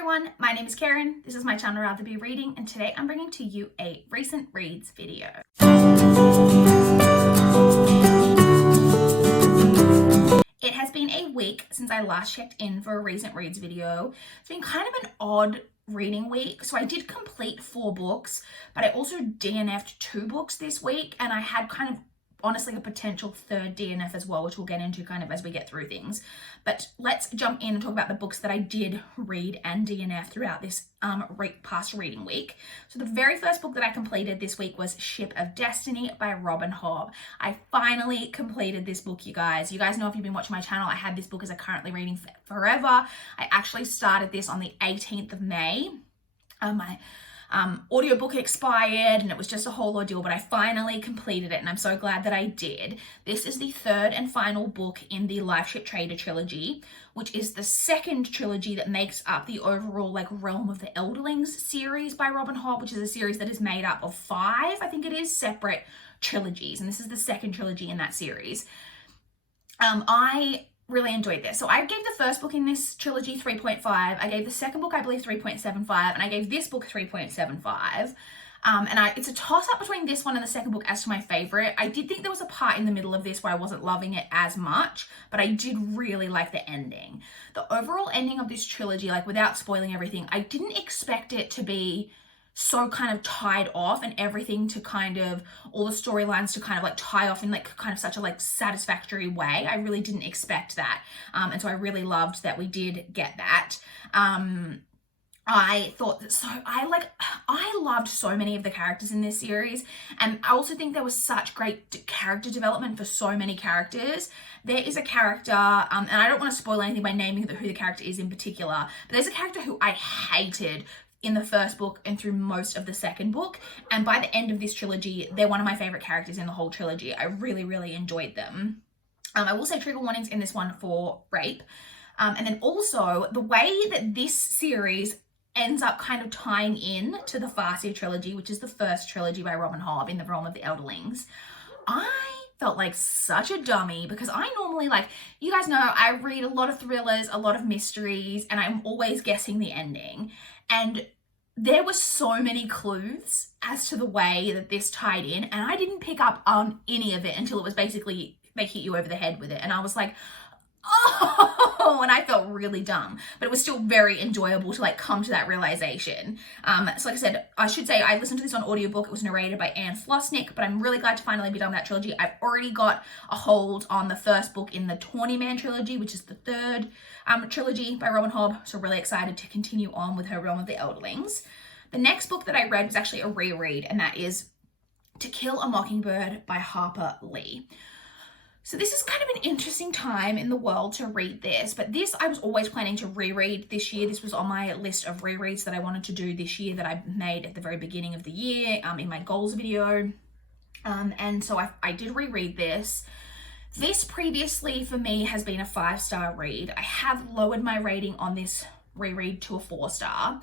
everyone, my name is Karen, this is my channel Rather Be Reading, and today I'm bringing to you a recent reads video. It has been a week since I last checked in for a recent reads video. It's been kind of an odd reading week, so I did complete 4 books, but I also DNF'd 2 books this week, and I had kind of honestly a potential third DNF as well, which we'll get into kind of as we get through things. But let's jump in and talk about the books that I did read and DNF throughout this past reading week. So the very first book that I completed this week was Ship of Destiny by Robin Hobb. I finally completed this book, you guys. You guys know if you've been watching my channel, I had this book as a currently reading forever. I actually started this on the 18th of May. My audiobook expired and it was just a whole ordeal, but I finally completed it and I'm so glad that I did. This is the third and final book in the Lifeship Trader trilogy, which is the second trilogy that makes up the overall Realm of the Elderlings series by Robin Hobb, which is a series that is made up of 5, I think it is, separate trilogies, and this is the second trilogy in that series. I really enjoyed this. So I gave the first book in this trilogy 3.5. I gave the second book, I believe, 3.75, and I gave this book 3.75. It's a toss-up between this one and the second book as to my favorite. I did think there was a part in the middle of this where I wasn't loving it as much, but I did really like the ending. The overall ending of this trilogy, without spoiling everything, I didn't expect it to be so kind of tied off and everything to kind of, all the storylines to kind of tie off in kind of such a satisfactory way. I really didn't expect that. And so I really loved that we did get that. I thought that I loved so many of the characters in this series, and I also think there was such great character development for so many characters. There is a character, and I don't want to spoil anything by naming who the character is in particular, but there's a character who I hated in the first book and through most of the second book, and by the end of this trilogy, they're one of my favorite characters in the whole trilogy. I really, really enjoyed them. I will say trigger warnings in this one for rape. And then also the way that this series ends up kind of tying in to the Farseer trilogy, which is the first trilogy by Robin Hobb in the Realm of the Elderlings. I felt like such a dummy because I normally, you guys know, I read a lot of thrillers, a lot of mysteries, and I'm always guessing the ending. And there were so many clues as to the way that this tied in, and I didn't pick up on any of it until it was basically, they hit you over the head with it. And I was like, oh, and I felt really dumb, but it was still very enjoyable to come to that realization. So like I said, I should say I listened to this on audiobook. It was narrated by Anne Flosnick, but I'm really glad to finally be done with that trilogy. I've already got a hold on the first book in the Tawny Man trilogy, which is the third trilogy by Robin Hobb, so really excited to continue on with her Realm of the Elderlings. The next book that I read was actually a reread, and that is To Kill a Mockingbird by Harper Lee. So this is kind of an interesting time in the world to read this, but this I was always planning to reread this year. This was on my list of rereads that I wanted to do this year that I made at the very beginning of the year in my goals video. And so I did reread this. This previously for me has been a 5-star read. I have lowered my rating on this reread to a 4-star.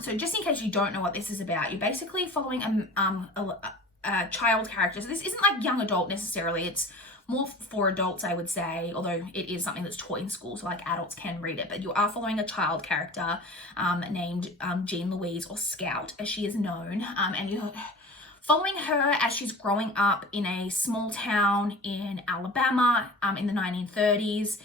So just in case you don't know what this is about, you're basically following a child character. So this isn't young adult necessarily. It's more for adults, I would say, although it is something that's taught in school, so adults can read it. But you are following a child character named Jean Louise, or Scout, as she is known, and you're following her as she's growing up in a small town in Alabama in the 1930s,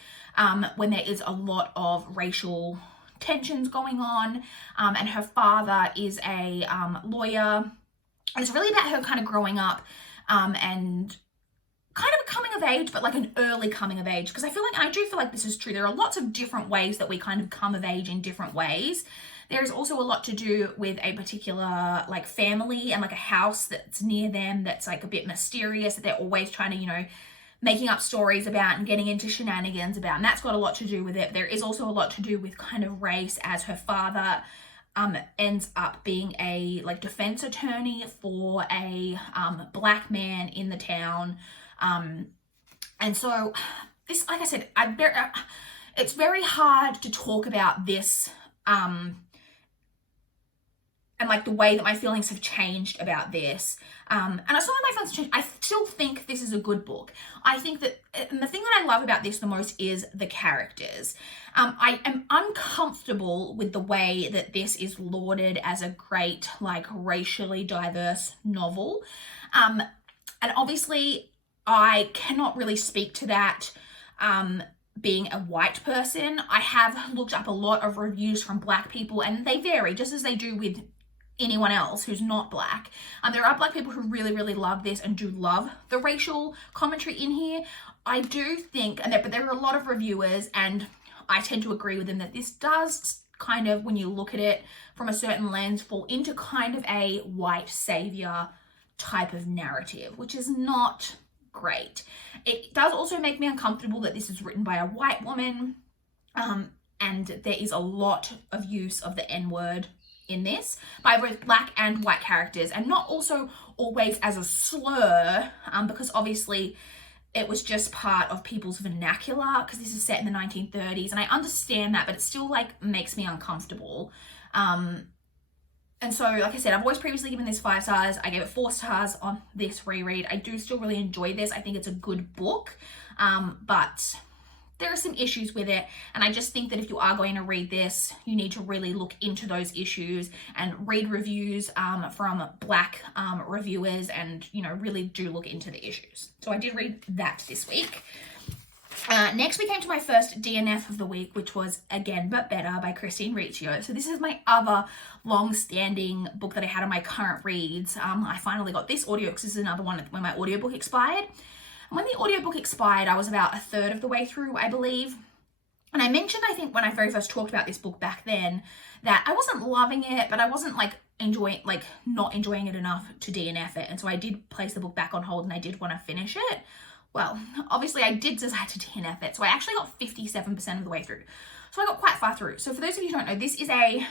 when there is a lot of racial tensions going on, and her father is a lawyer. And it's really about her kind of growing up and kind of a coming of age, but an early coming of age, because I do feel like this is true. There are lots of different ways that we kind of come of age in different ways. There is also a lot to do with a particular family and a house that's near them that's a bit mysterious, that they're always trying to, making up stories about and getting into shenanigans about, and that's got a lot to do with it. There is also a lot to do with kind of race, as her father ends up being a defense attorney for a black man in the town. And so this, like I said, it's very hard to talk about this like the way that my feelings have changed about this. And it's not that my feelings have changed. I still think this is a good book. I think that, and the thing that I love about this the most is the characters. I am uncomfortable with the way that this is lauded as a great, like, racially diverse novel. And obviously I cannot really speak to that being a white person. I have looked up a lot of reviews from Black people, and they vary, just as they do with anyone else who's not Black. There are Black people who really, really love this and do love the racial commentary in here. I do think, but there are a lot of reviewers, and I tend to agree with them, that this does kind of, when you look at it from a certain lens, fall into kind of a white savior type of narrative, which is not great. It does also make me uncomfortable that this is written by a white woman, and there is a lot of use of the N-word in this by both Black and white characters, and not also always as a slur, because obviously it was just part of people's vernacular, because this is set in the 1930s, and I understand that, but it still, like, makes me uncomfortable. And so, like I said, I've always previously given this 5 stars. I gave it 4 stars on this reread. I do still really enjoy this. I think it's a good book, but there are some issues with it. And I just think that if you are going to read this, you need to really look into those issues and read reviews from Black reviewers, and, you know, really do look into the issues. So I did read that this week. Next, we came to my first DNF of the week, which was Again But Better by Christine Riccio. So this is my other long-standing book that I had on my current reads. I finally got this audio, because this is another one when my audiobook expired. And when the audiobook expired, I was about a third of the way through, I believe. And I mentioned, I think, when I very first talked about this book back then, that I wasn't loving it, but I wasn't, like, not enjoying it enough to DNF it. And so I did place the book back on hold, and I did want to finish it. Well, obviously I did decide to DNF it, so I actually got 57% of the way through. So I got quite far through. So for those of you who don't know, this is a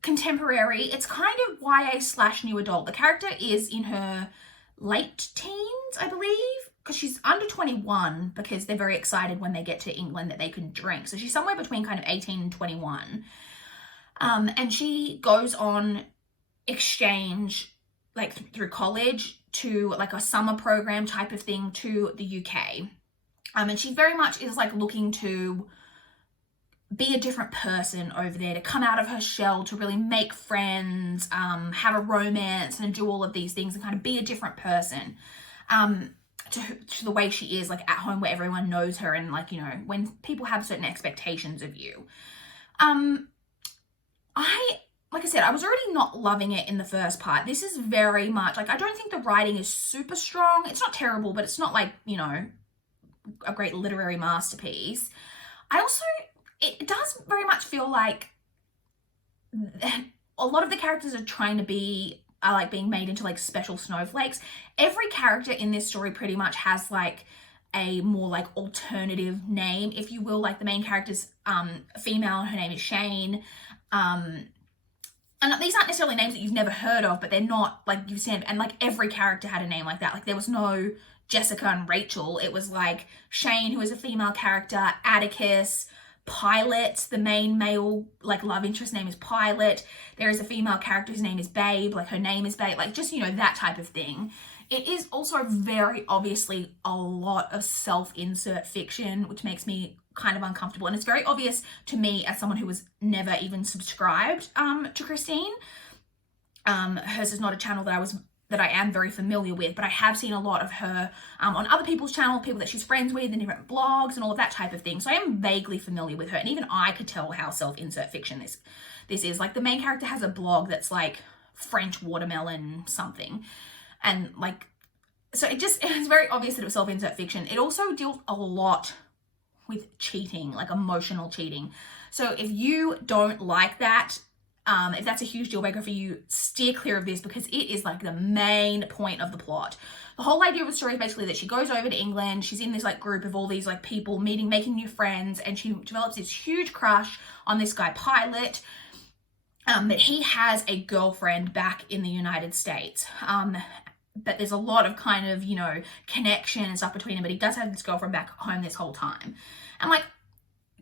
contemporary, it's kind of YA/new adult. The character is in her late teens, I believe, because she's under 21, because they're very excited when they get to England that they can drink. So she's somewhere between kind of 18 and 21. And she goes on exchange, like, through college, to, like, a summer program type of thing to the UK. And she very much is, like, looking to be a different person over there, to come out of her shell, to really make friends, have a romance, and do all of these things, and kind of be a different person to the way she is, like, at home, where everyone knows her, and, like, you know, when people have certain expectations of you. Like I said, I was already not loving it in the first part. This is very much, like, I don't think the writing is super strong. It's not terrible, but it's not, like, you know, a great literary masterpiece. It does very much feel like a lot of the characters are like being made into, like, special snowflakes. Every character in this story pretty much has, like, a more, like, alternative name, if you will. Like, the main character's female, her name is Shane. And these aren't necessarily names that you've never heard of, but they're not, like, you've seen, and, like, every character had a name like that. Like, there was no Jessica and Rachel. It was, like, Shane, who is a female character, Atticus, Pilot, the main male, like, love interest name is Pilot. There is a female character whose name is Babe, like, her name is Babe, like, just, you know, that type of thing. It is also very obviously a lot of self-insert fiction, which makes me kind of uncomfortable. And it's very obvious to me, as someone who was never even subscribed to Christine. Hers is not a channel that I am very familiar with, but I have seen a lot of her on other people's channel, people that she's friends with, and different blogs and all of that type of thing. So I am vaguely familiar with her, and even I could tell how self-insert fiction this is. Like, the main character has a blog that's like French watermelon something, and, like, so it's very obvious that it was self-insert fiction. It also deals a lot with cheating, like emotional cheating. So if you don't like that, if that's a huge deal breaker for you, steer clear of this, because it is, like, the main point of the plot. The whole idea of the story is basically that she goes over to England, she's in this, like, group of all these, like, people meeting, making new friends, and she develops this huge crush on this guy Pilot, but he has a girlfriend back in the United States. But there's a lot of kind of, you know, connection and stuff between him, but he does have this girlfriend back home this whole time. And, like,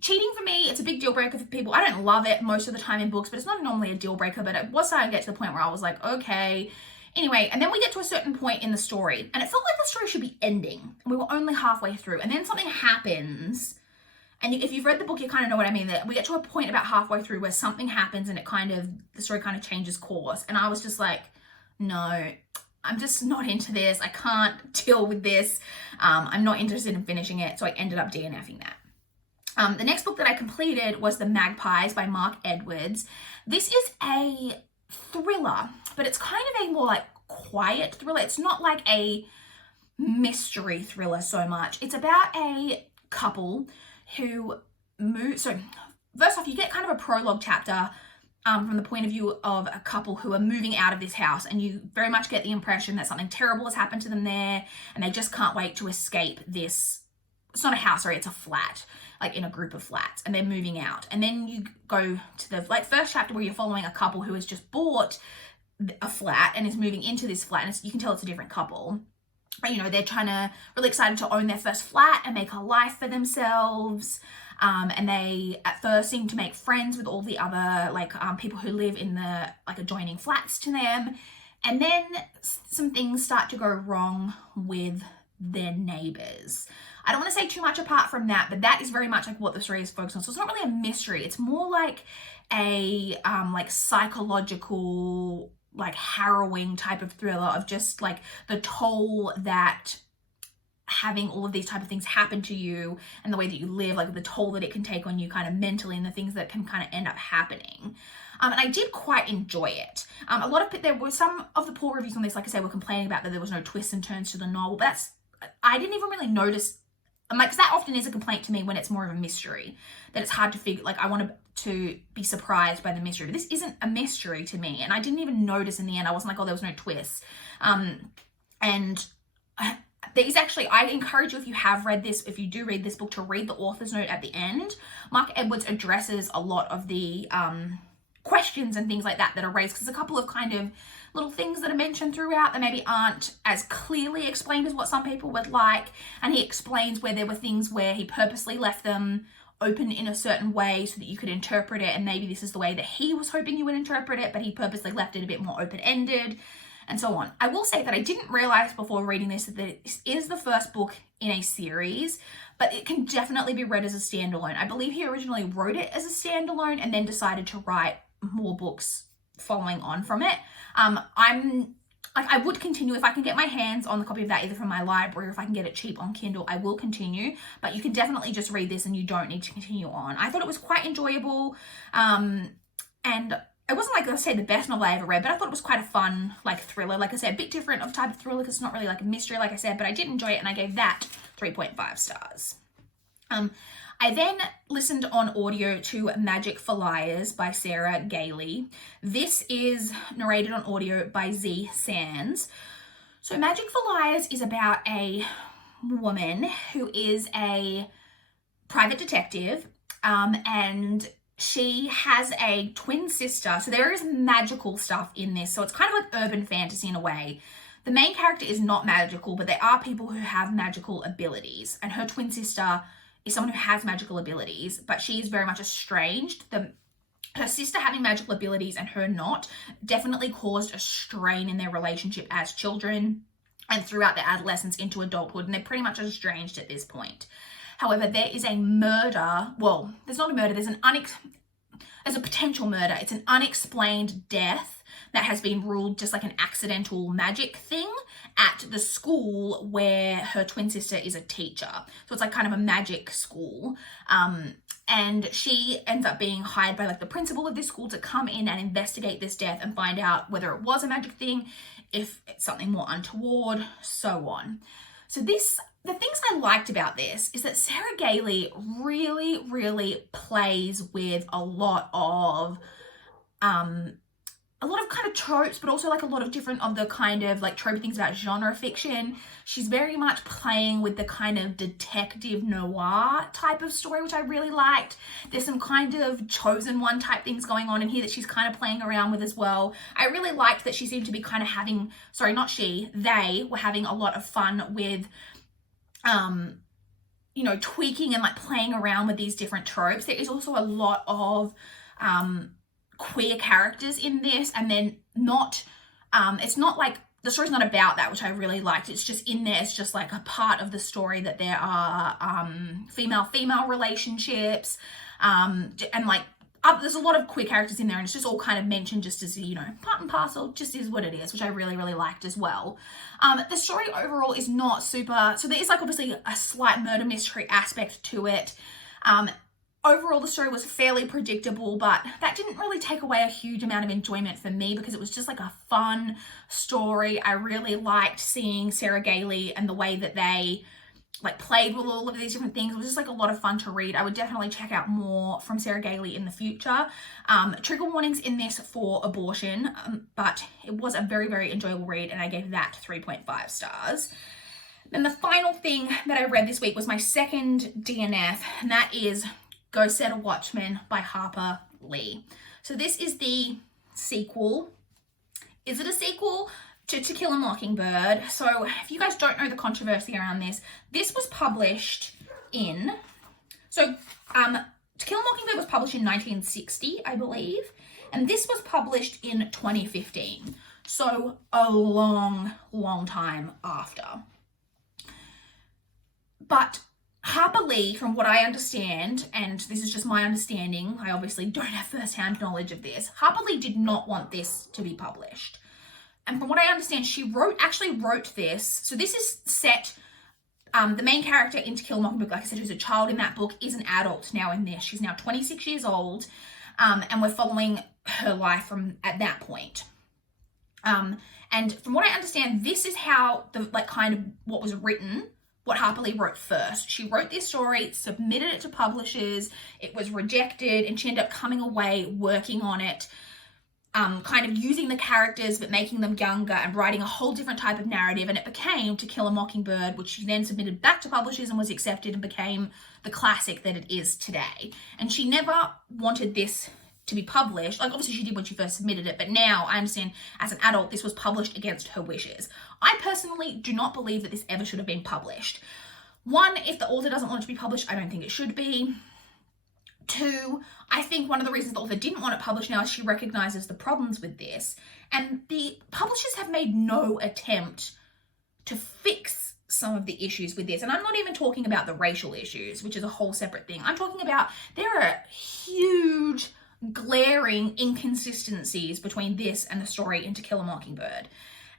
cheating for me, it's a big deal breaker for people. I don't love it most of the time in books, but it's not normally a deal breaker, but it was starting to get to the point where I was like, okay. Anyway, and then we get to a certain point in the story, and it felt like the story should be ending, and we were only halfway through, and then something happens, and if you've read the book, you kind of know what I mean, that we get to a point about halfway through where something happens and the story kind of changes course, and I was just like, no, I'm just not into this. I can't deal with this. I'm not interested in finishing it, so I ended up DNFing that. The next book that I completed was The Magpies by Mark Edwards. This is a thriller, but it's kind of a more like quiet thriller. It's not like a mystery thriller so much. It's about a couple who move. So first off, you get kind of a prologue chapter from the point of view of a couple who are moving out of this house, and you very much get the impression that something terrible has happened to them there, and they just can't wait to escape this. It's not a house, sorry, it's a flat, like in a group of flats, and they're moving out. And then you go to the first chapter where you're following a couple who has just bought a flat and is moving into this flat, and you can tell it's a different couple. You know, they're really excited to own their first flat and make a life for themselves. And they at first seem to make friends with all the other people who live in the adjoining flats to them. And then some things start to go wrong with their neighbors. I don't want to say too much apart from that, but that is very much like what the story is focused on. So it's not really a mystery. It's more like a psychological, harrowing type of thriller of just the toll that having all of these type of things happen to you and the way that you live, the toll that it can take on you kind of mentally, and the things that can kind of end up happening. And I did quite enjoy it. There were some of the poor reviews on this, like I said, were complaining about that there was no twists and turns to the novel. But I didn't even really notice, because that often is a complaint to me when it's more of a mystery, that it's hard to figure, I want to be surprised by the mystery. But this isn't a mystery to me, and I didn't even notice in the end. I wasn't like, oh, there was no twists. And there's actually, I encourage you, if you have read this, if you do read this book, to read the author's note at the end. Mark Edwards addresses a lot of the questions and things like that are raised, because there's a couple of kind of little things that are mentioned throughout that maybe aren't as clearly explained as what some people would like. And he explains where there were things where he purposely left them open in a certain way so that you could interpret it, and maybe this is the way that he was hoping you would interpret it, but he purposely left it a bit more open-ended, and so on. I will say that I didn't realize before reading this that this is the first book in a series, but it can definitely be read as a standalone. I believe he originally wrote it as a standalone and then decided to write more books following on from it. I would continue if I can get my hands on the copy of that, either from my library or if I can get it cheap on Kindle, I will continue. But you can definitely just read this and you don't need to continue on. I thought it was quite enjoyable. And it wasn't like I say the best novel I ever read, but I thought it was quite a fun thriller. Like I said, a bit different of type of thriller because it's not really like a mystery, like I said, but I did enjoy it and I gave that 3.5 stars. I then listened on audio to Magic for Liars by Sarah Gailey. This is narrated on audio by Z Sands. So Magic for Liars is about a woman who is a private detective, and she has a twin sister. So there is magical stuff in this. So it's kind of like urban fantasy in a way. The main character is not magical, but there are people who have magical abilities, and her twin sister is someone who has magical abilities, but she is very much estranged. Her sister having magical abilities and her not definitely caused a strain in their relationship as children and throughout their adolescence into adulthood, and they're pretty much estranged at this point. However, there is a murder. Well, there's not a murder. There's a potential murder. It's an unexplained death that has been ruled just like an accidental magic thing at the school where her twin sister is a teacher. So it's like kind of a magic school. And she ends up being hired by the principal of this school to come in and investigate this death and find out whether it was a magic thing, if it's something more untoward, so on. So the things I liked about this is that Sarah Gailey really, really plays with a lot of kind of tropes, but also a lot of different of the kind of tropey things about genre fiction. She's very much playing with the kind of detective noir type of story, which I really liked. There's some kind of chosen one type things going on in here that she's kind of playing around with as well. I really liked that she seemed to be kind of having, they were having a lot of fun with you know, tweaking and like playing around with these different tropes. There is also a lot of queer characters in this, and then not, it's not like, the story's not about that, which I really liked. It's just in there, it's just like a part of the story that there are female-female relationships, and like, there's a lot of queer characters in there, and it's just all kind of mentioned just as, you know, part and parcel, just is what it is, which I really, really liked as well. The story overall is not super, so there is like obviously a slight murder mystery aspect to it. Overall, the story was fairly predictable, but that didn't really take away a huge amount of enjoyment for me because it was just like a fun story. I really liked seeing Sarah Gailey and the way that they like played with all of these different things. It was just like a lot of fun to read. I would definitely check out more from Sarah Gailey in the future. Trigger warnings in this for abortion, but it was a very, very enjoyable read, and I gave that 3.5 stars. Then the final thing that I read this week was my second DNF, and that is Go Set a Watchman by Harper Lee. So this is the sequel. Is it a sequel to Kill a Mockingbird? So if you guys don't know the controversy around this, this was published in, so To Kill a Mockingbird was published in 1960, I believe, and this was published in 2015. So a long, long time after. But Harper Lee, from what I understand, and this is just my understanding, I obviously don't have first-hand knowledge of this, Harper Lee did not want this to be published. And from what I understand, she actually wrote this. So this is set, the main character in To Kill a Mockingbird, like I said, who's a child in that book, is an adult now in this. She's now 26 years old, and we're following her life from at that point. And from what I understand, this is how the like kind of what was written, what Harper Lee wrote first. She wrote this story, submitted it to publishers, it was rejected, and she ended up coming away, working on it, kind of using the characters but making them younger and writing a whole different type of narrative, and it became To Kill a Mockingbird, which she then submitted back to publishers and was accepted and became the classic that it is today. And she never wanted this to be published. Like, obviously she did when she first submitted it, but now I understand as an adult this was published against her wishes. I personally do not believe that this ever should have been published. One, if the author doesn't want it to be published, I don't think it should be. Two, I think one of the reasons the author didn't want it published now is she recognizes the problems with this, and the publishers have made no attempt to fix some of the issues with this. And I'm not even talking about the racial issues, which is a whole separate thing. I'm talking about there are huge glaring inconsistencies between this and the story in To Kill a Mockingbird.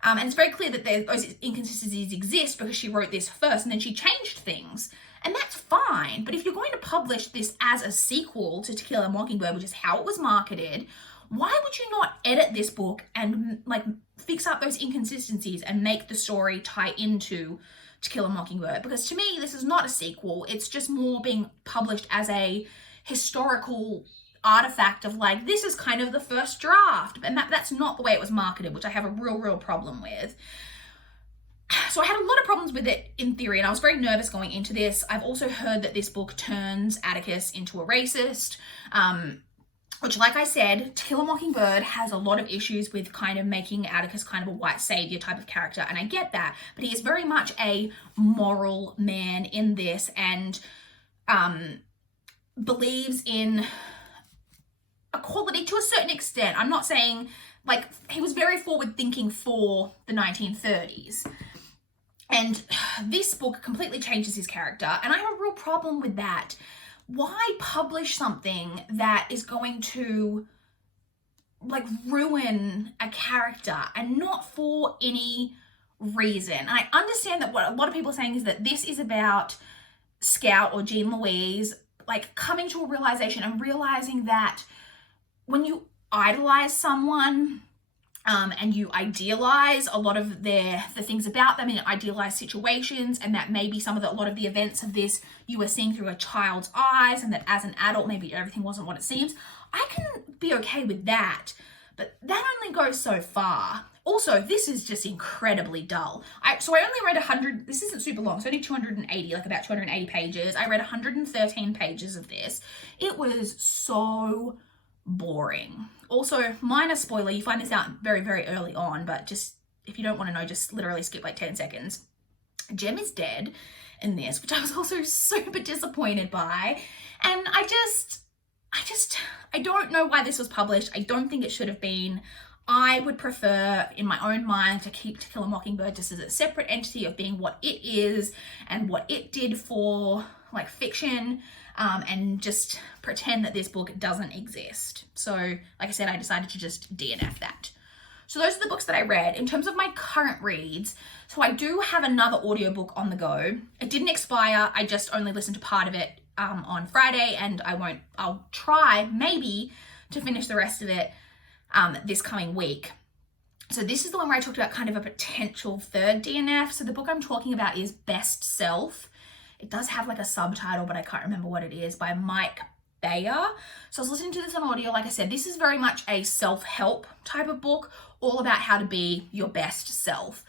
And it's very clear that those inconsistencies exist because she wrote this first and then she changed things. And that's fine. But if you're going to publish this as a sequel to Kill a Mockingbird, which is how it was marketed, why would you not edit this book and like fix up those inconsistencies and make the story tie into To Kill a Mockingbird? Because to me, this is not a sequel. It's just more being published as a historical artifact of like, this is kind of the first draft, and that's not the way it was marketed, which I have a real problem with. So I had a lot of problems with it in theory, and I was very nervous going into this. I've also heard that this book turns Atticus into a racist, which, like I said, To Kill a Mockingbird has a lot of issues with kind of making Atticus kind of a white savior type of character, and I get that, but he is very much a moral man in this, and believes in equality to a certain extent. I'm not saying, like, he was very forward thinking for the 1930s. And this book completely changes his character, and I have a real problem with that. Why publish something that is going to, like, ruin a character and not for any reason? And I understand that what a lot of people are saying is that this is about Scout or Jean Louise, like, coming to a realization and realizing that when you idolize someone, and you idealize a lot of the things about them, and idealize situations, and that maybe a lot of the events of this you were seeing through a child's eyes, and that as an adult maybe everything wasn't what it seems. I can be okay with that, but that only goes so far. Also, this is just incredibly dull. So I only read 100, this isn't super long, it's only 280, like about 280 pages. I read 113 pages of this. It was so boring. Also, minor spoiler, you find this out very, very early on, but just, if you don't want to know, just literally skip like 10 seconds. Jem is dead, in this, which I was also super disappointed by. And I don't know why this was published. I don't think it should have been. I would prefer, in my own mind, to keep To Kill a Mockingbird just as a separate entity of being what it is and what it did for like fiction, and just pretend that this book doesn't exist. So, like I said, I decided to just DNF that. So those are the books that I read. In terms of my current reads, so I do have another audiobook on the go. It didn't expire. I just only listened to part of it on Friday, and I'll try maybe to finish the rest of it this coming week. So this is the one where I talked about kind of a potential third DNF. So the book I'm talking about is Best Self. It does have like a subtitle, but I can't remember what it is, by Mike Bayer. So I was listening to this on audio. Like I said, this is very much a self-help type of book, all about how to be your best self.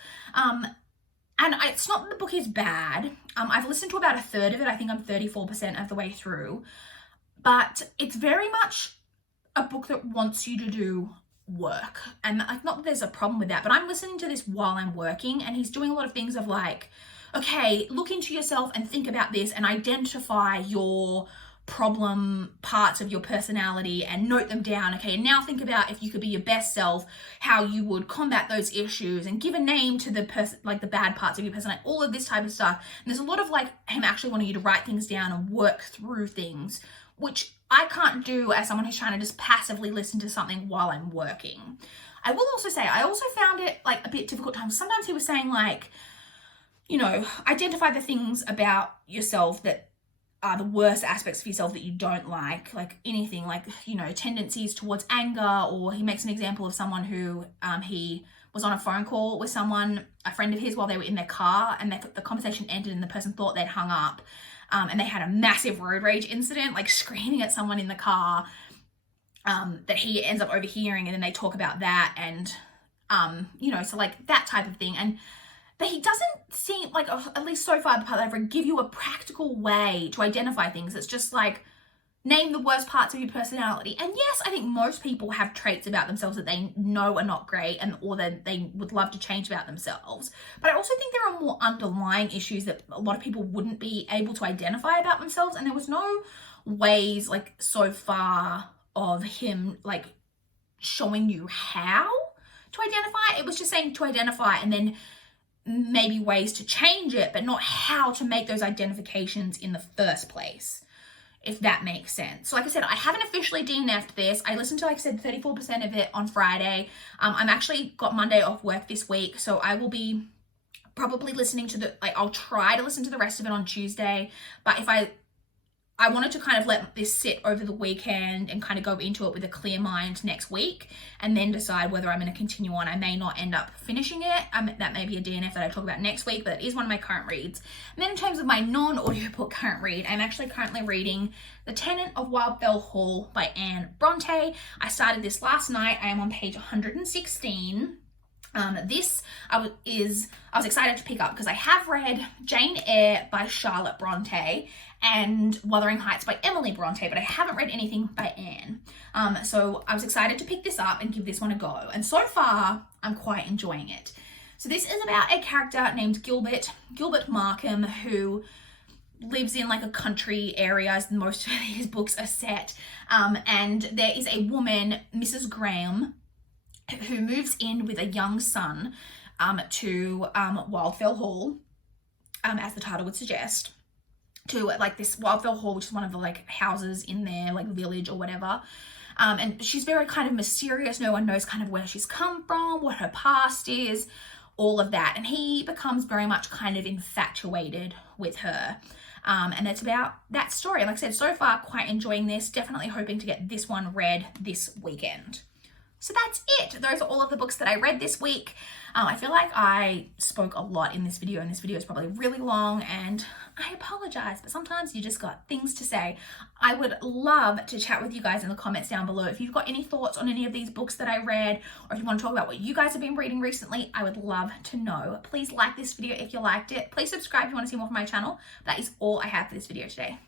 And it's not that the book is bad. I've listened to about a third of it. I think I'm 34% of the way through. But it's very much a book that wants you to do work. And like, not that there's a problem with that, but I'm listening to this while I'm working, and he's doing a lot of things of like, okay, look into yourself and think about this and identify your problem parts of your personality and note them down. Okay, and now think about if you could be your best self, how you would combat those issues and give a name to the person, like the bad parts of your personality, all of this type of stuff. And there's a lot of like him actually wanting you to write things down and work through things, which I can't do as someone who's trying to just passively listen to something while I'm working. I will also say, I also found it like a bit difficult times. Sometimes he was saying like, you know, identify the things about yourself that are the worst aspects of yourself that you don't like anything, like, you know, tendencies towards anger. Or he makes an example of someone who he was on a phone call with someone, a friend of his, while they were in their car, and the conversation ended and the person thought they'd hung up, and they had a massive road rage incident, like screaming at someone in the car, that he ends up overhearing, and then they talk about that, and you know, so like that type of thing. And but he doesn't seem like, at least so far, the part that I've read, give you a practical way to identify things. It's just like, name the worst parts of your personality. And yes, I think most people have traits about themselves that they know are not great, or that they would love to change about themselves. But I also think there are more underlying issues that a lot of people wouldn't be able to identify about themselves. And there was no ways, like, so far of him, like, showing you how to identify. It was just saying to identify and then maybe ways to change it, but not how to make those identifications in the first place, if that makes sense. So like I said, I haven't officially DNF'd this. I listened to, like I said, 34% of it on Friday. I'm actually got Monday off work this week, so I will be probably listening to I'll try to listen to the rest of it on Tuesday. But if I wanted to kind of let this sit over the weekend and kind of go into it with a clear mind next week, and then decide whether I'm going to continue on. I may not end up finishing it. That may be a DNF that I talk about next week, but it is one of my current reads. And then in terms of my non-audiobook current read, I'm actually currently reading The Tenant of Wildfell Hall by Anne Bronte. I started this last night. I am on page 116. This I was excited to pick up because I have read Jane Eyre by Charlotte Bronte and Wuthering Heights by Emily Bronte, but I haven't read anything by Anne. So I was excited to pick this up and give this one a go. And so far, I'm quite enjoying it. So this is about a character named Gilbert Markham, who lives in like a country area, as most of his books are set. And there is a woman, Mrs. Graham, who moves in with a young son to Wildfell Hall, as the title would suggest, to like this Wildfell Hall, which is one of the like houses in their like village or whatever. And she's very kind of mysterious. No one knows kind of where she's come from, what her past is, all of that. And he becomes very much kind of infatuated with her. And it's about that story. Like I said, so far, quite enjoying this. Definitely hoping to get this one read this weekend. So that's it. Those are all of the books that I read this week. I feel like I spoke a lot in this video, and this video is probably really long, and I apologize, but sometimes you just got things to say. I would love to chat with you guys in the comments down below. If you've got any thoughts on any of these books that I read, or if you want to talk about what you guys have been reading recently, I would love to know. Please like this video if you liked it. Please subscribe if you want to see more from my channel. That is all I have for this video today.